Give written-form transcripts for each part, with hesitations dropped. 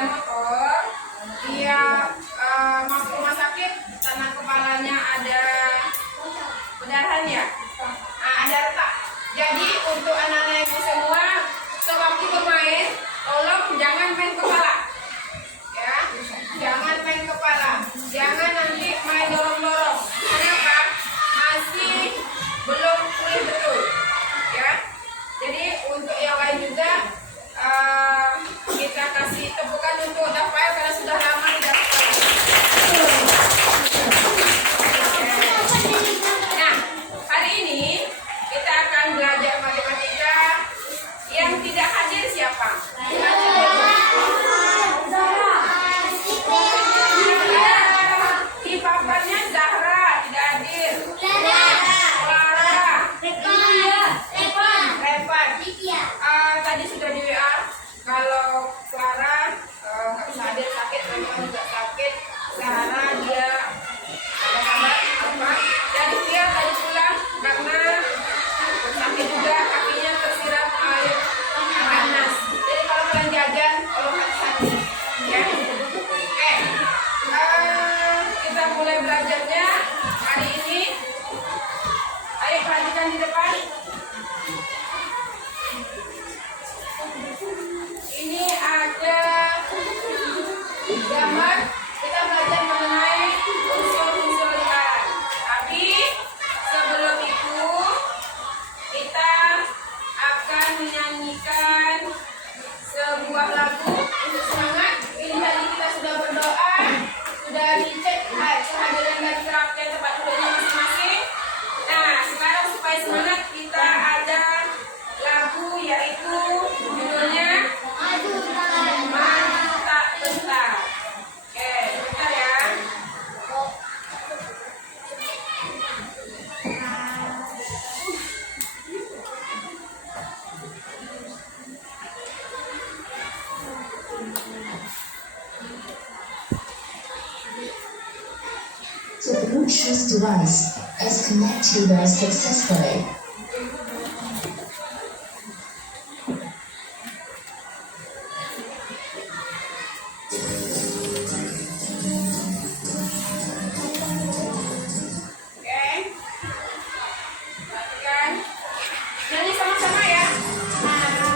sepeda motor, dia mau ke rumah sakit karena kepalanya ada pendarahan ya, ada retak. Jadi untuk anak-anak ibu semua, sewaktu bermain, tolong jangan main kepala, ya, jangan main kepala, jangan nanti main dorong-dorong. Kenapa? Masih belum pulih betul, ya. Jadi untuk yang lain juga kita kasih tepukan untuk Rafael karena sudah lama tidak sekolah. Nah, hari ini kita akan belajar matematika. Yang tidak hadir siapa? Di papannya Zahra tidak hadir. Clara, Revan. Tadi sudah di WA. Kalau Clara nggak bisa hadir, sakit, Revan juga sakit. Zahra dia ada kabar apa? Dan dia tadi pulang karena sakit juga, kakinya tersiram air panas. Jadi kalau kalian jajan, tolong hati-hati, ya. Oke, kita mulai belajarnya hari ini. Ayo perhatikan di depan. Ini ada gambar. Kita belajar mengenai unsur-unsur lingkaran. Tapi sebelum itu kita akan menyanyikan sebuah lagu untuk semangat. Ini tadi kita sudah berdoa, sudah dicek kehadiran dari terapi tempat duduknya masing-masing. Nah, sekarang supaya semangat kita ada lagu yaitu judulnya Mantap Bentar. Oke, bentar ya. The Bluetooth device is connected successfully. Oke. Perhatikan. Nyanyi sama-sama ya. Maju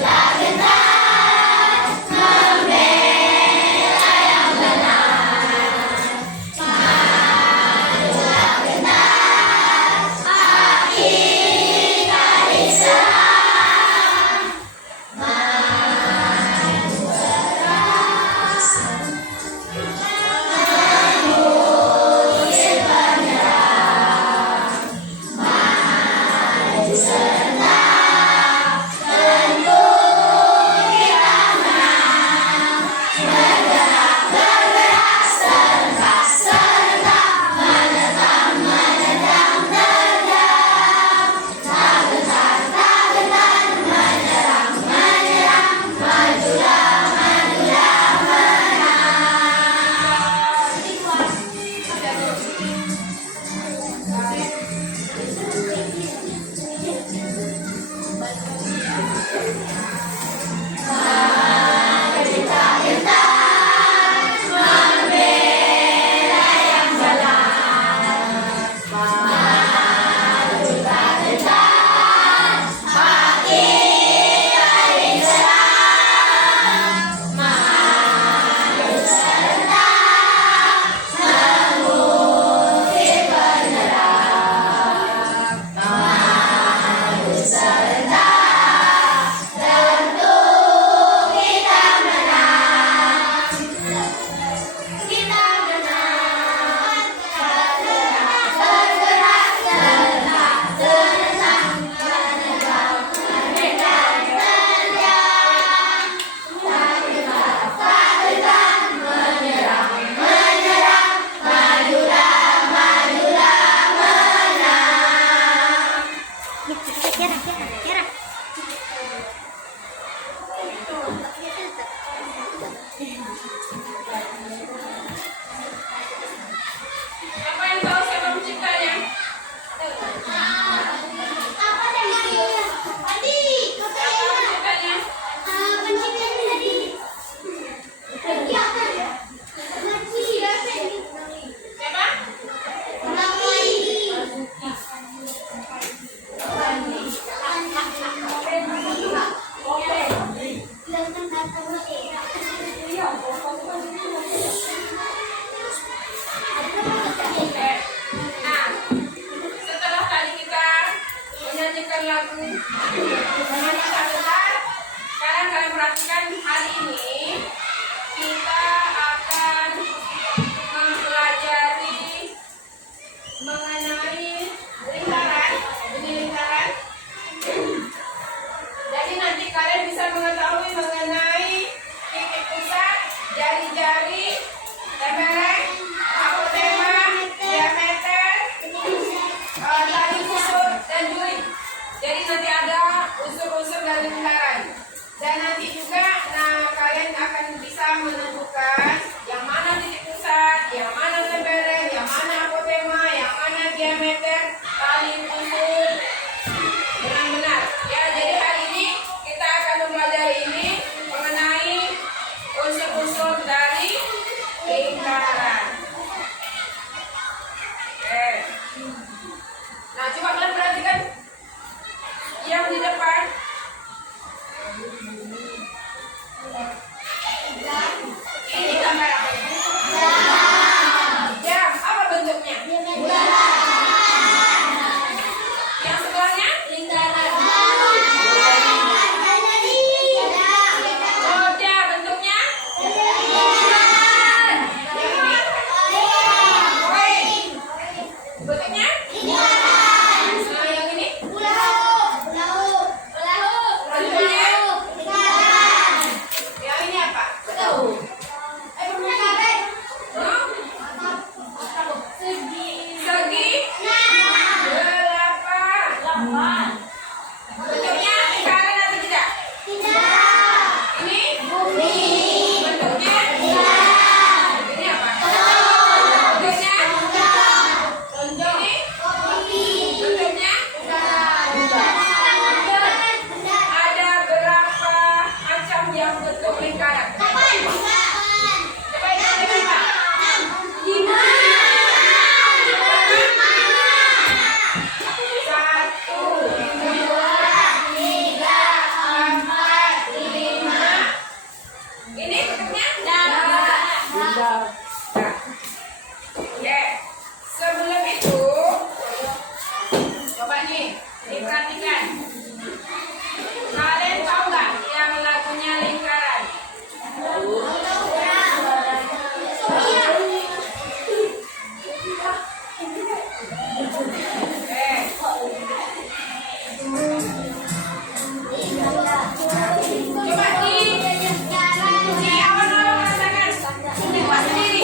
tak gentar. Nah, ya. Sebelum itu, coba nih, diperhatikan. Kalian tahu nggak yang lagunya Lingkaran? Coba di awal-awal rasakan. Buat sendiri.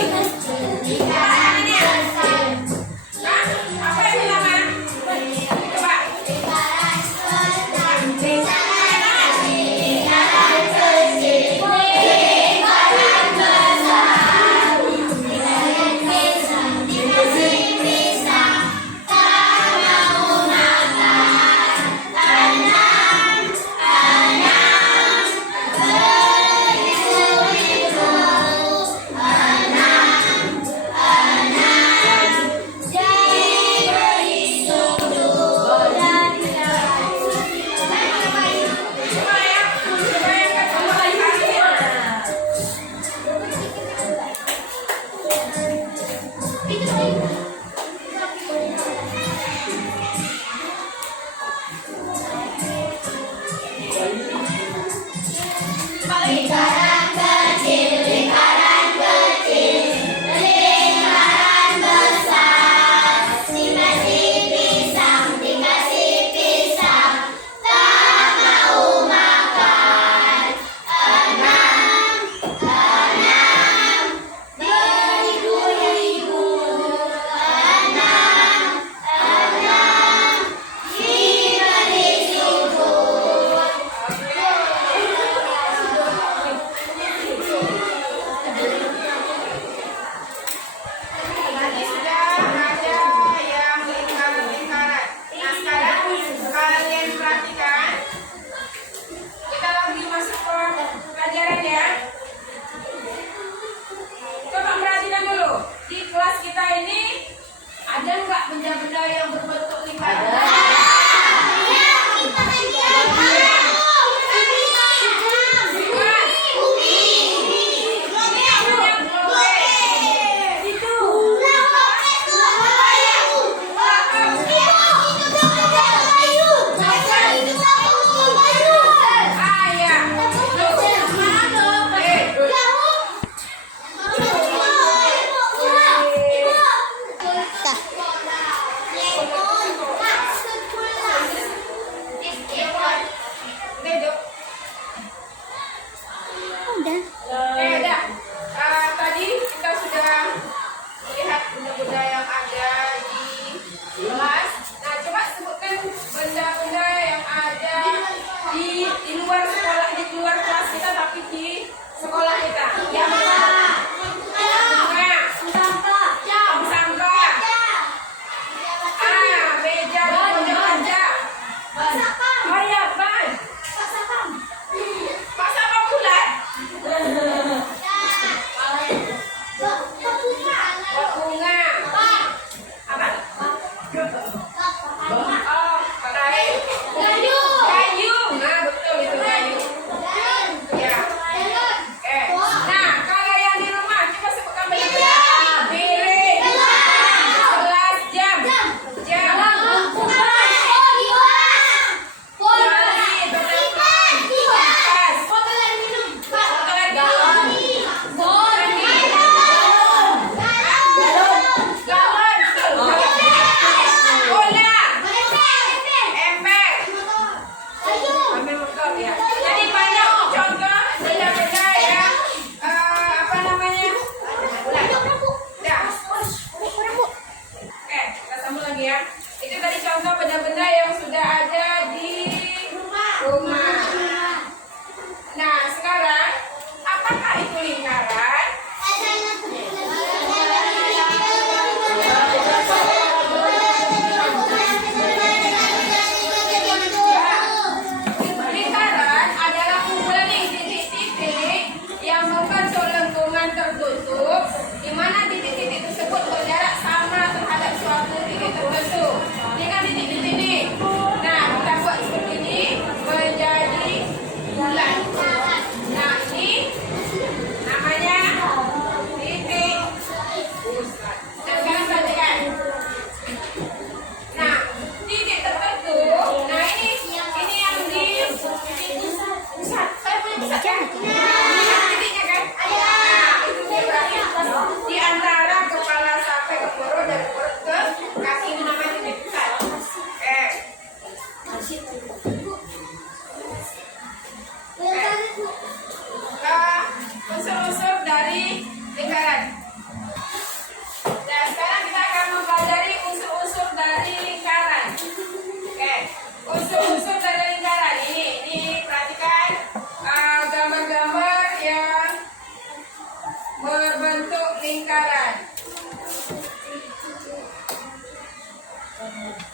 lingkaran.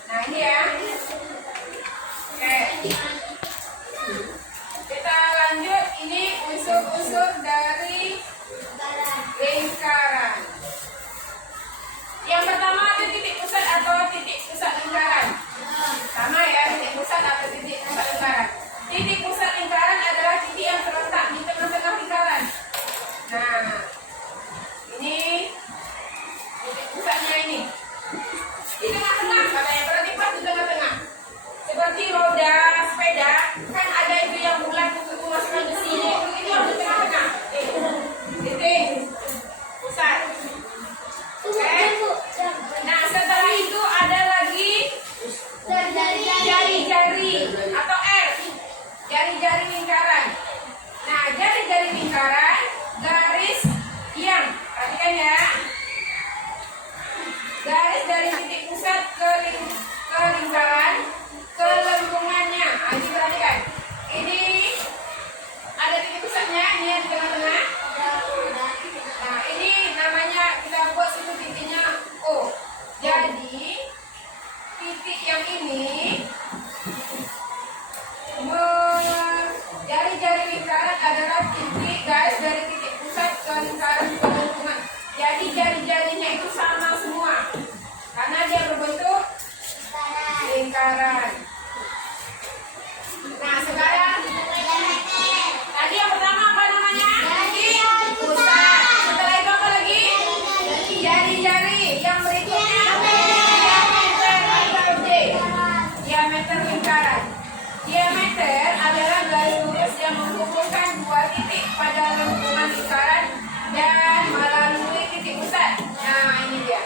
Nah ini ya. Oke. Kita lanjut, ini unsur-unsur dari lingkaran. Yang pertama ada titik pusat atau titik pusat lingkaran. Sama ya, titik pusat atau titik pusat lingkaran. Titik pusat lingkaran adalah titik yang terletak di tengah-tengah lingkaran. Nah, ini titik pusatnya ini. Di tengah-tengah, katanya berarti pas di tengah-tengah. Seperti roda sepeda, kan ada itu yang bulat untuk memasukkan ke sini. Itu harus di tengah-tengah. Titik pusat. Oke. Nah, setelah itu ada lagi jari-jari atau R. Jari-jari lingkaran. Nah, jari-jari lingkaran garis yang, perhatikan ya. Garis dari titik pusat ke lingkaran ke lengkungannya. Nah, ini perhatikan. Ini ada titik pusatnya, ini yang di tengah-tengah. Nah, ini namanya kita buat situ titiknya O. Jadi titik yang ini jari-jari lingkaran adalah titik garis dari titik pusat ke lingkaran ke lengkungan. Jadi jari-jarinya itu sama semua karena dia berbentuk lingkaran. Nah, sekarang tadi yang pertama apa namanya? Titik pusat. Setelah itu apa lagi? Jari-jari. Yang berikutnya diameter atau D. Diameter lingkaran. Diameter adalah garis lurus yang menghubungkan dua titik pada lengkungan lingkaran dan melalui titik pusat. Nah, ini dia.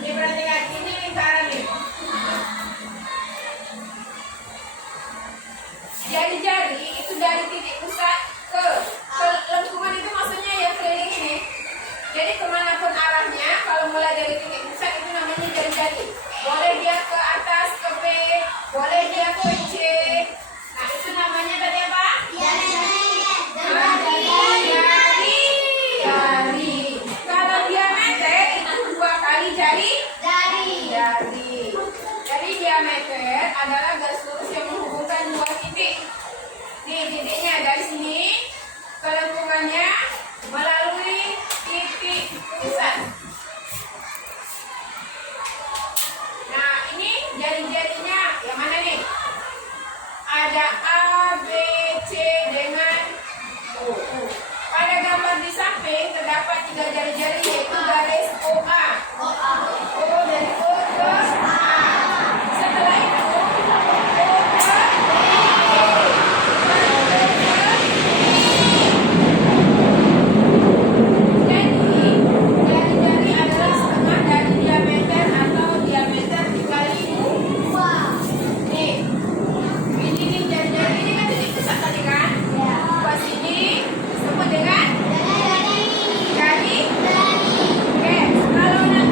Ini perhatikan, ini lingkaran nih. Jari-jari itu dari titik pusat ke lengkungan, itu maksudnya yang keliling ini. Jadi kemanapun arahnya, kalau mulai dari titik pusat itu namanya jari-jari. Boleh dia ke atas, ke B, boleh dia ke C. Nah, itu namanya tadi apa? Jari. Kalau diameter itu 2 kali jari. Jadi diameter adalah garis lurus yang menghubungkan dua titik. Nih titiknya dari sini ke lengkungannya melalui titik pusat. Nah, ini jari-jarinya yang mana nih? Ada A, B, C dengan O. Pada gambar di samping terdapat 3 jari-jari yaitu garis OA. O dari O ke A. Setelah itu O ke Jadi jari-jari adalah setengah dari diameter atau diameter dikali 2. Nih, ini nih jari-jari ini kan titik pusat tadi kan? Buat sini disebut dengan jari. Oke, kalau nanti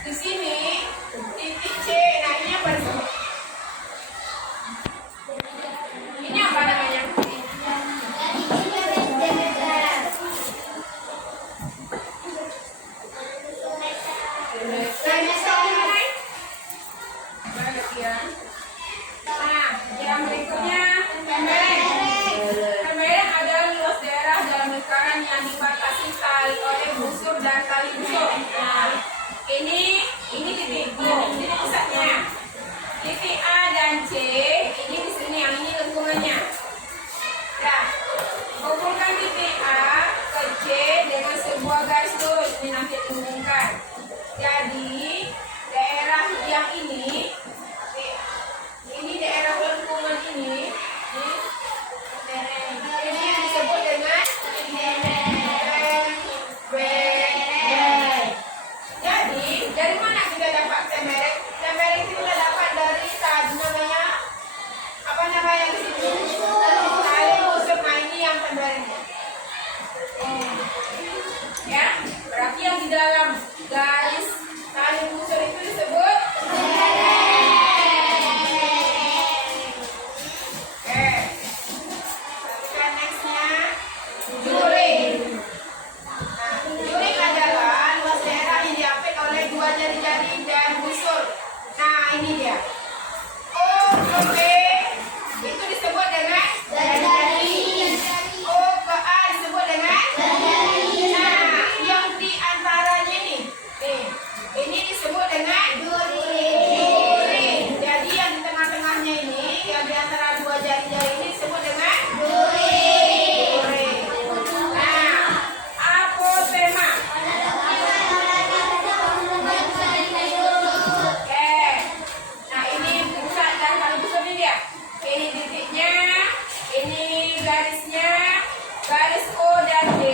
di sini titik C. Nah, ini apa disebut? Ini apa namanya? Nah, yang berikutnya Tembereng adalah luas daerah dalam lingkaran yang dibatasi oleh busur dan tali busur. Nah, ini titik pusatnya. Titik A dan C ini di sini, yang ini lengkungannya. Nah, hubungkan titik A ke C dengan sebuah garis lurus. Ini nanti dihubungkan. Jadi daerah yang ini daerah lengkungan ini disebut dengan tembereng. Jadi dari mana kita dapat tembereng? Tembereng itu kita dapat dari tadi namanya apa namanya di situ? Tali busur. Nah, ini yang temberengnya. Ya, berarti yang di dalam garis tali busur itu disebut itu disebut dengan jari-jari. O ke A disebut dengan jari-jari. Nah, yang di antaranya ini disebut dengan duri. Jadi yang di tengah-tengahnya ini, yang di antara dua jari-jari ini disebut dengan duri. Nah, apotema. Nah, ini pusat dan tali busur ini dia. Ini titiknya, ini garisnya, garis O dan D.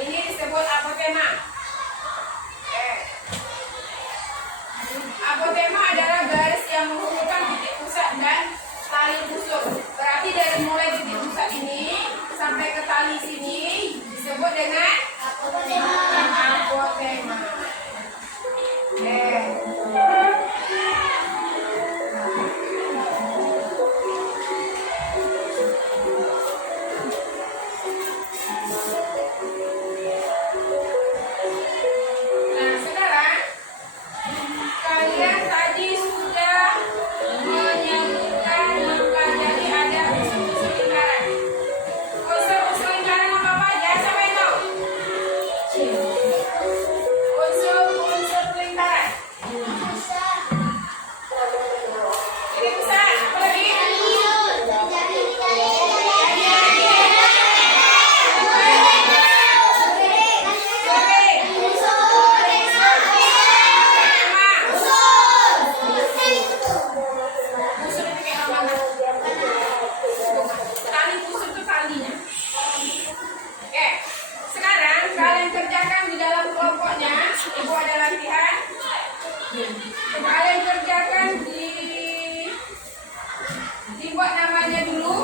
Ini disebut apotema. Apotema adalah garis yang menghubungkan titik pusat dan tali busur. Berarti dari mulai titik pusat ini sampai ke tali sini disebut dengan apotema. Nah, sekarang kalian tadi sudah menyebutkan mempelajari ada unsur-unsur lingkaran. Unsur-unsur lingkaran apa aja? Siapa yang tahu? Unsur-unsur lingkaran. Ini besar. Apa lagi? Busur itu kayak mana? Tali busur itu talinya. Oke, sekarang kalian kerjakan di dalam kelompoknya. Ibu ada latihan. Kalian kerjakan dibuat namanya dulu.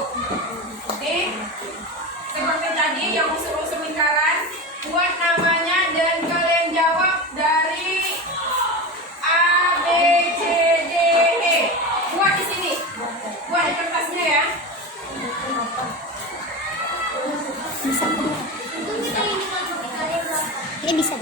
Seperti tadi yang unsur-unsur lingkaran. Buat namanya dan kalian jawab dari A, B, C, D, E. Buat di sini. Buat di kertasnya ya. Ini bisa.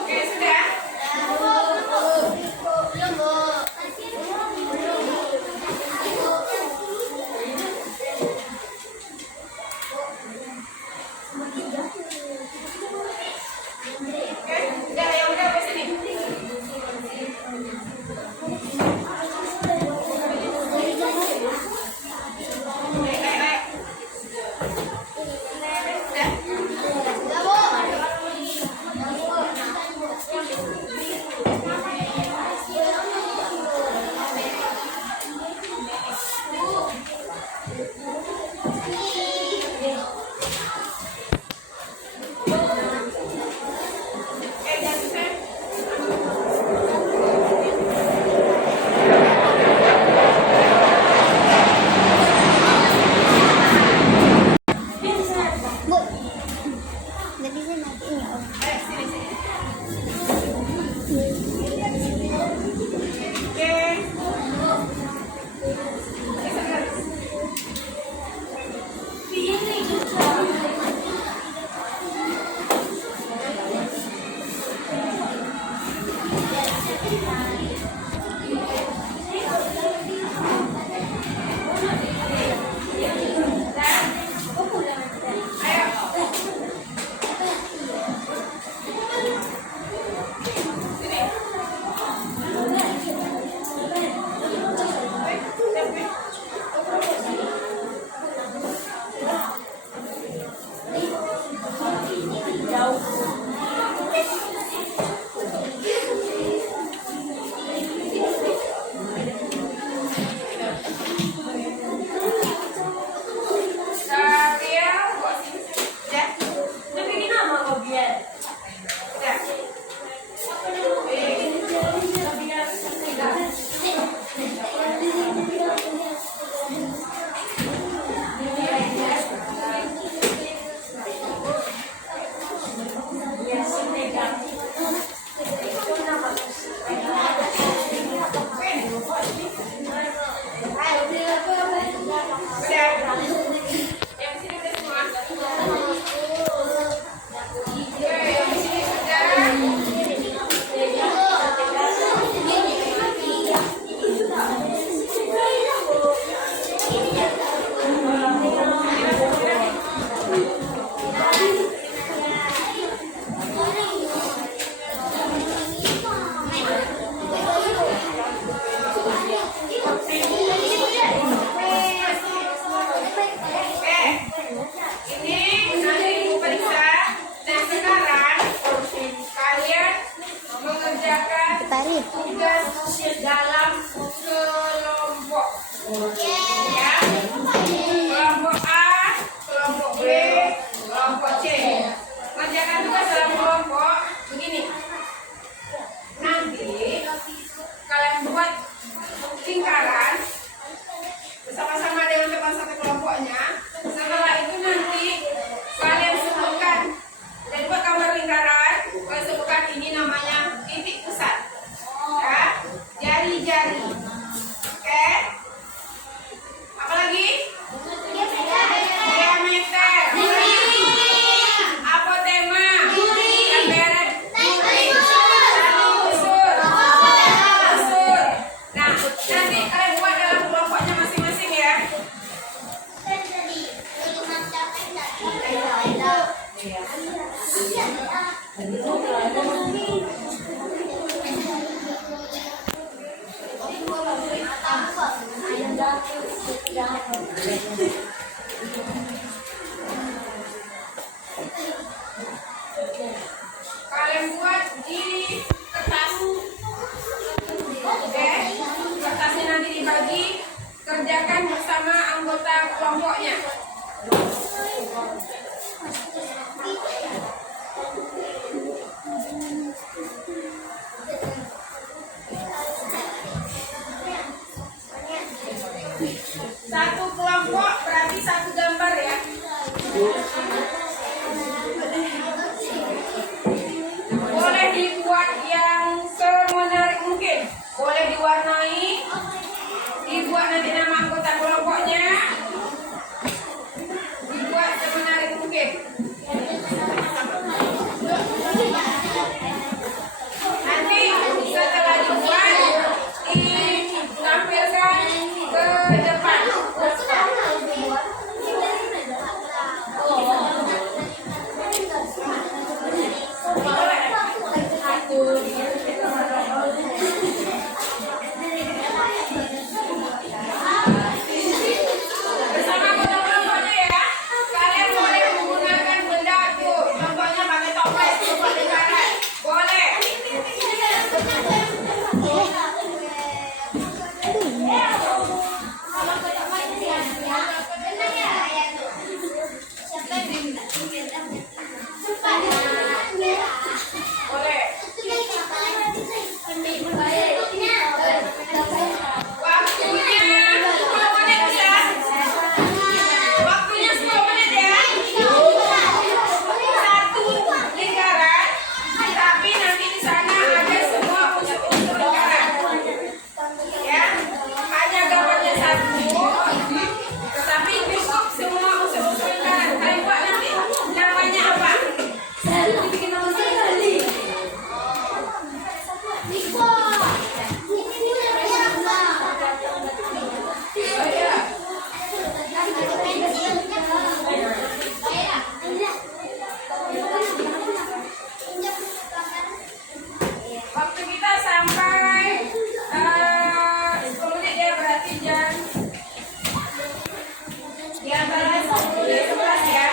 Oke, sudah. Oke, udah yang udah ke sini. Bu, nggak bisa matiin ya Om. Diameter. Apa tema? Kamera. Kalian buat di kertas. Oke, kertasnya nanti dibagi, kerjakan bersama anggota kelompoknya. Satu kelompok berarti satu gambar ya. Boleh dibuat yang semenarik mungkin. Boleh diwarnai, dibuat nanti nama anggota kelompoknya, dibuat semenarik mungkin. Nanti setelah dibuat, ditampilkan ke depan. Bersama kelompok-kelompoknya ya. Kalian boleh menggunakan benda tuh. Contohnya pakai toples, pakai lingkaran. Boleh. Boleh. Waktunya 10 menit ya. Waktunya 10 menit ya. Satu lingkaran, tapi nanti di sana ada semua unsur-unsur lingkaran. Ya, hanya gambarnya satu, tetapi cukup semua unsur-unsur lingkaran. Kalian buat nanti namanya apa? Waktu kita sampai 10 menit ya, berarti jam di antara 10 dan 11 ya.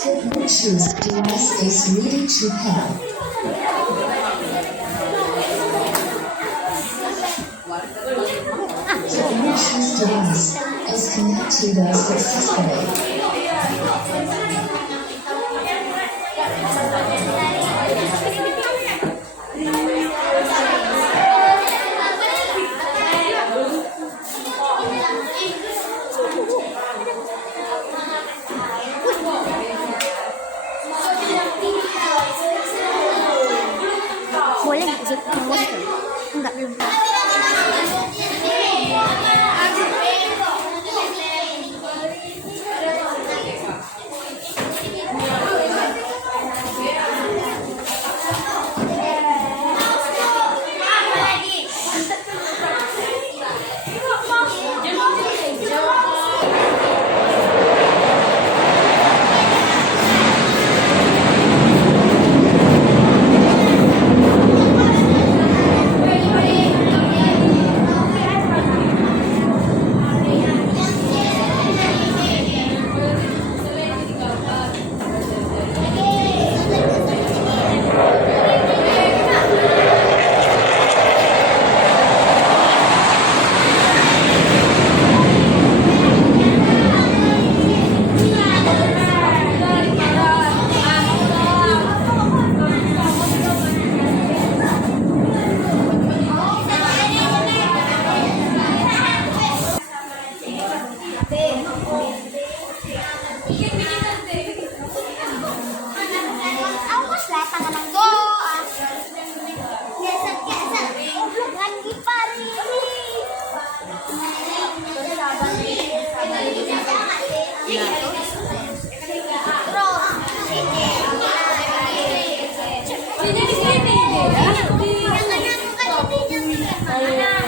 The Bluetooth device is ready to pair. The Bluetooth device is connected successfully. Boleh nggak sih? Enggak, belum.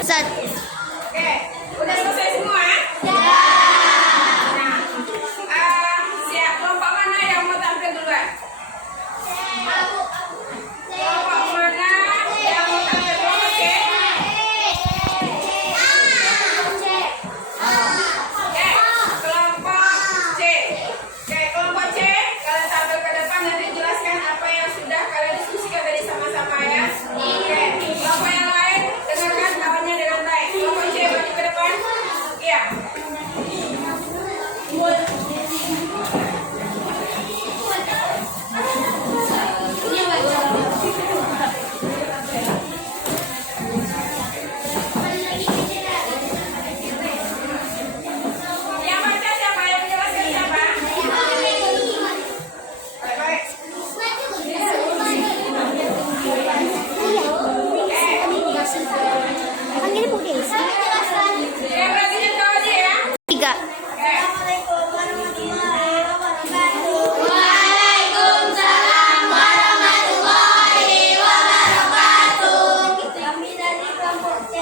Set. Oke, udah selesai semua? Nah, siap kelompok mana yang mau tampil duluan? Kelompok mana yang mau tampil kelompok C? Oke, kelompok C. Oke, kelompok C, kalian tampil ke depan nanti jelaskan apa yang sudah kalian diskusikan tadi sama-sama ya. Oke, kelompok yang lain dengarkan kawannya dengan baik. Kelompok C maju ke depan. Iya. Yang baca siapa? Yang menjelaskan siapa? Baik-baik. Panggil Bu Desi. Yang berarti tahu aja ya. 3. Oke. Kami dari kelompok C.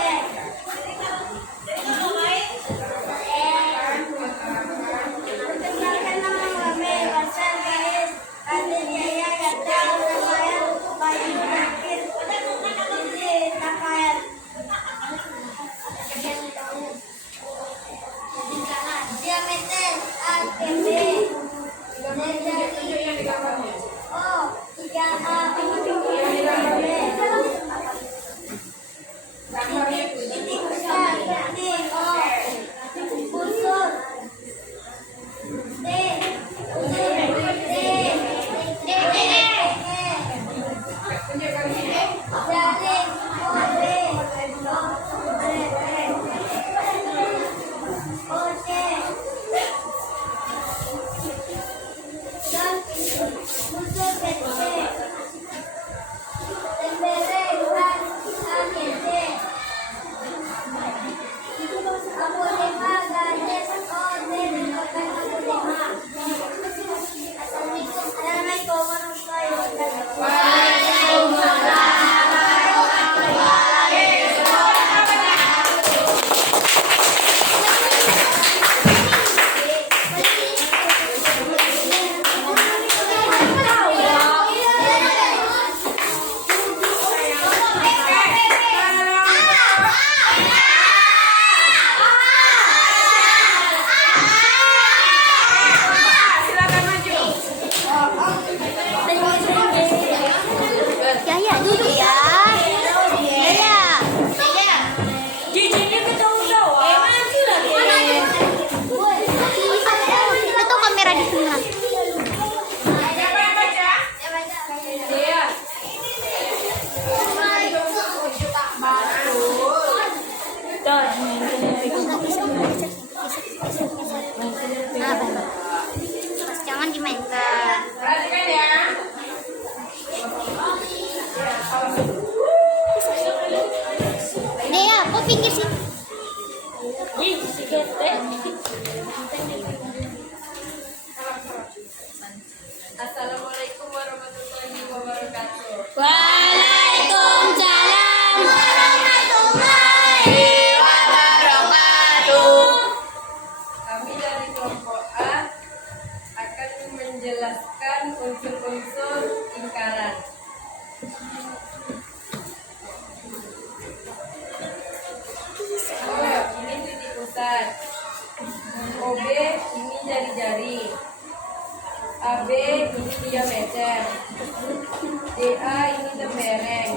Perkenalkan nama kami, Pasar Gais, Kadir Jaya, Gata, Ramayan, Bayu Nakir, Gizi, Rafael. Diameter ATB, dari O, 3A, 3B. Titik besar, T, O, busur, D, busur, D, D, jaring, O, B, O, C, dan busur kecil, tembereng, angin, D. Abu lima garis Assalamualaikum warahmatullahi wabarakatuh. Silakan maju. Yaya duduk ya. Yaya. Itu kamera di tengah. Siapa yang baca? Iya. Nah, baru. Jangan dimainkan. Perhatikan ya. Dea, kok pinggir sih? Assalamualaikum warahmatullahi wabarakatuh. Waalaikumsalam warahmatullahi wabarakatuh. Kami dari kelompok A akan menjelaskan unsur-unsur lingkaran. O, ini titik pusat. OB ini jari-jari. AB ini diameter. DA ini tembereng.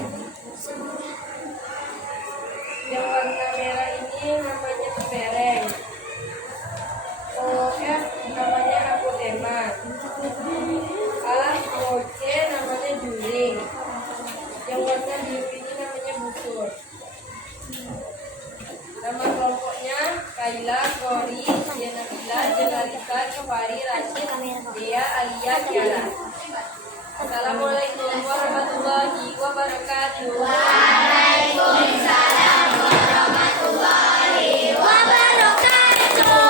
Yang warna merah ini namanya tembereng. OF namanya apotema. OC namanya juling. Yang warna biru ini namanya busur. Nama kelompoknya Kaila, Kori, Jenabila, Jenarita, Kefari, Rashid, Dea, Alia, Kiara. Assalamualaikum warahmatullahi wabarakatuh. Waalaikumsalam warahmatullahi wabarakatuh.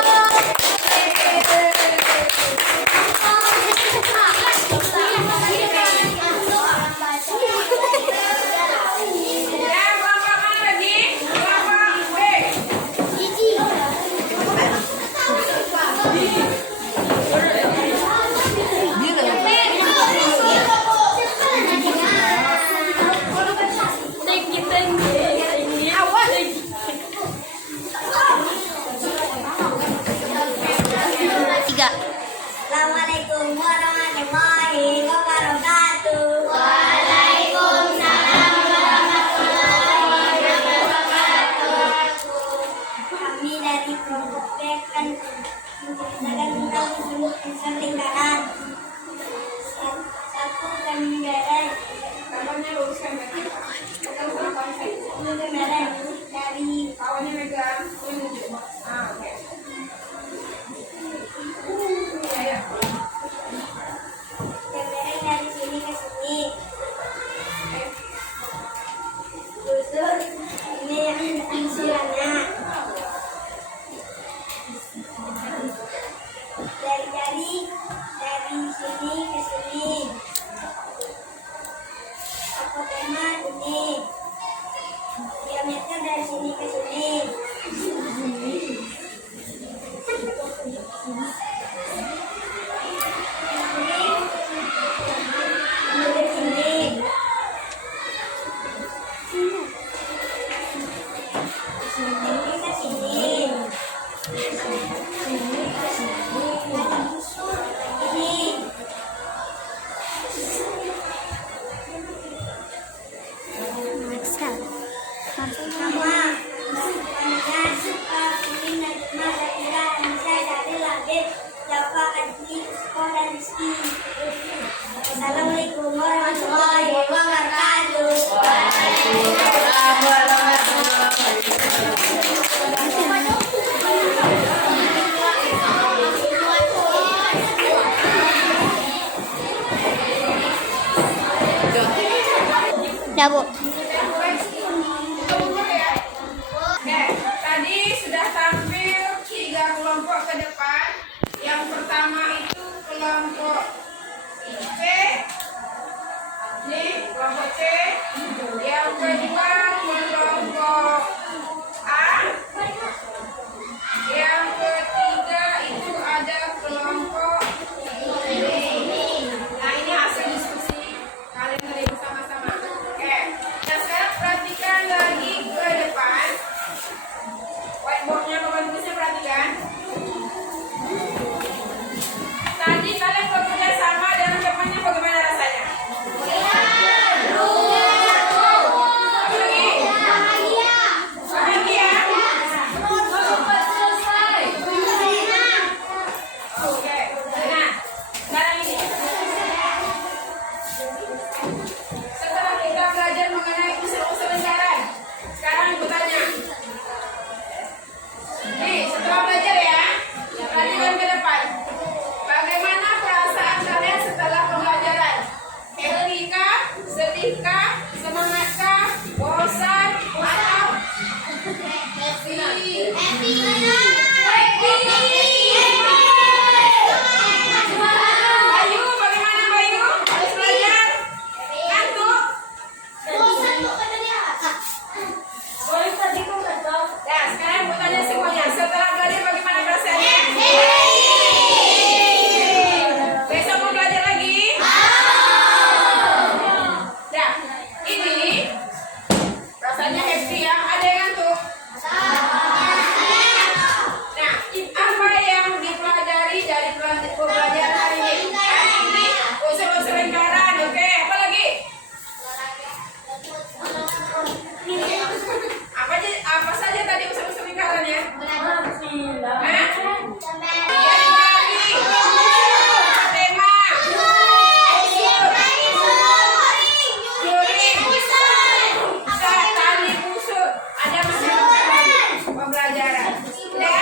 kelompok B akan menceritakan tentang unsur lingkaran. Satu gambaran Kawannya luruskan lagi. Bukan sama kawan saya. gambaran dari Kawannya megang. Menunjuk. Oke. Ya. gambaran dari sini ke sini. Susur ini yang angsurannya. Dari sini ke sini. Apotema ini. Diameter dari sini ke sini. Assalamualaikum warahmatullahi wabarakatuh. Dah, Bu. Oke, tadi sudah tampil 3 kelompok ke depan. Yang pertama itu kelompok C. Nih, kelompok C. Yang kedua kelompok A. Yang ketiga itu ada kelompok D. Nah, ini hasil diskusi kalian hari bersama-sama. Oke, nah sekarang perhatikan lagi ke depan. Whiteboardnya papan tulisnya perhatikan. Tadi kalian bekerja sama dengan temannya, bagaimana rasanya? Bahagia. Oke, nah sekarang ini. Setelah kita belajar mengenai unsur-unsur lingkaran, sekarang ibu tanya. Nih, setelah belajar ya, perhatikan ke depan. Bagaimana perasaan kalian setelah pembelajaran? Happy kah? Sedih kah? Semangat kah? Bosan? Atau happy? Bayu, bagaimana Bayu? Habis belajar? Ngantuk? Ya, sekarang aku tanya semuanya. Setelah belajar bagaimana perasaannya? Besok mau belajar lagi? Ya, ini rasanya happy ya. Ada yang ngantuk? Nah, apa yang dipelajari dari pembelajaran hari ini? Hari ini unsur-unsur lingkaran. Oke, apa lagi? Apa saja tadi unsur-unsur lingkarannya? Hah? Jari-jari, tema, juring, tali busur, ada macam-macam pembelajaran. Ya?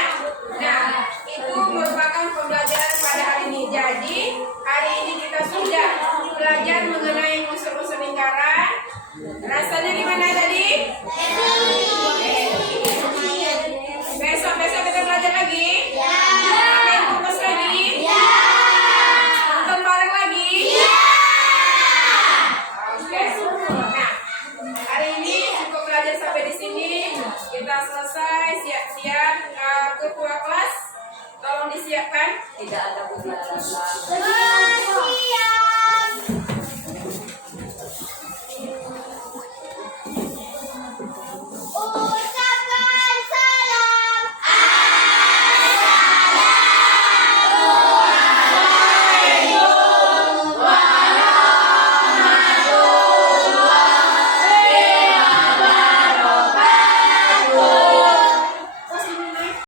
Nah, itu merupakan pembelajaran pada hari ini. Jadi, hari ini kita sudah belajar mengenai unsur-unsur lingkaran. Rasanya gimana tadi? Besok kita belajar lagi? Main kumpul lagi? Nonton bareng lagi? Oke. Nah, hari ini cukup belajar sampai di sini. Kita selesai, siap-siap ke kelas. Tolong disiapkan. Tidak ada pembelajaran. Siap.